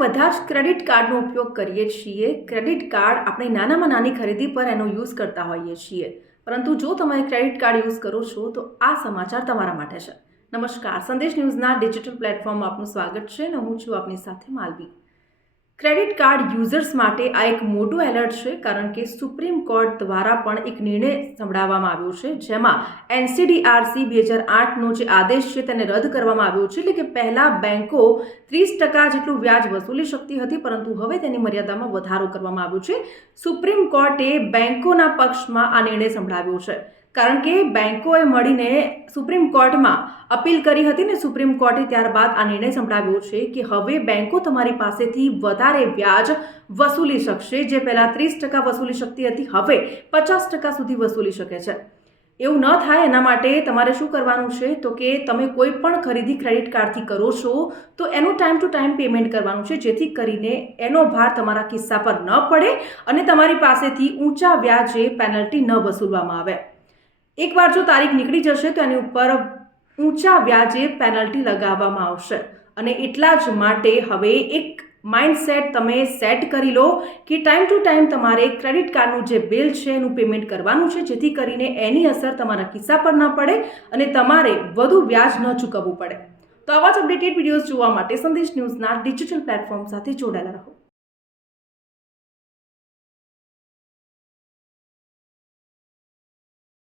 બધા જ ક્રેડિટ કાર્ડનો ઉપયોગ કરીએ છીએ। ક્રેડિટ કાર્ડ આપણે નાનામાં નાની ખરીદી પર એનો યુઝ કરતા હોઈએ છીએ, પરંતુ જો તમે ક્રેડિટ કાર્ડ યુઝ કરો છો તો આ સમાચાર તમારા માટે છે। નમસ્કાર, સંદેશ ન્યૂઝના ડિજિટલ પ્લેટફોર્મમાં આપનું સ્વાગત છે અને હું છું આપની સાથે માલવી। ક્રેડિટ કાર્ડ યુઝર્સ માટે આ એક મોટું એલર્ટ છે, કારણ કે સુપ્રીમ કોર્ટ દ્વારા પણ એક નિર્ણય સંભળાવવામાં આવ્યો છે, જેમાં NCDRC 2008નો જે આદેશ છે તેને રદ કરવામાં આવ્યો છે। એટલે કે પહેલાં બેંકો 30% જેટલું વ્યાજ વસૂલી શકતી હતી, પરંતુ હવે તેની મર્યાદામાં વધારો કરવામાં આવ્યો છે। સુપ્રીમ કોર્ટે બેંકોના પક્ષમાં આ નિર્ણય સંભળાવ્યો છે, કારણ કે બેંકોએ મળીને સુપ્રીમ કોર્ટમાં અપીલ કરી હતી ને સુપ્રીમ કોર્ટે ત્યારબાદ આ નિર્ણય સંભળાવ્યો છે કે હવે બેંકો તમારી પાસેથી વધારે વ્યાજ વસૂલી શકશે। જે પહેલાં 30% વસૂલી શકતી હતી, હવે 50% સુધી વસૂલી શકે છે। એવું ન થાય એના માટે તમારે શું કરવાનું છે તો કે તમે કોઈ પણ ખરીદી ક્રેડિટ કાર્ડથી કરો છો તો એનું ટાઈમ ટુ ટાઈમ પેમેન્ટ કરવાનું છે, જેથી કરીને એનો ભાર તમારા ખિસ્સા પર ન પડે અને તમારી પાસેથી ઊંચા વ્યાજે પેનલ્ટી ન વસૂલવામાં આવે। એકવાર જો તારીખ નીકળી જશે તો એની ઉપર ઊંચા વ્યાજે પેનલ્ટી લગાવવામાં આવશે, અને એટલા જ માટે હવે એક માઇન્ડસેટ તમે સેટ કરી લો કે ટાઈમ ટુ ટાઈમ તમારે ક્રેડિટ કાર્ડનું જે બિલ છે એનું પેમેન્ટ કરવાનું છે, જેથી કરીને એની અસર તમારા ખિસ્સા પર ન પડે અને તમારે વધુ વ્યાજ ન ચૂકવવું પડે। તો આવા જ અપડેટેડ વિડીયોઝ જોવા માટે સંદેશ ન્યૂઝના ડિજિટલ પ્લેટફોર્મ સાથે જોડાયેલા રહો।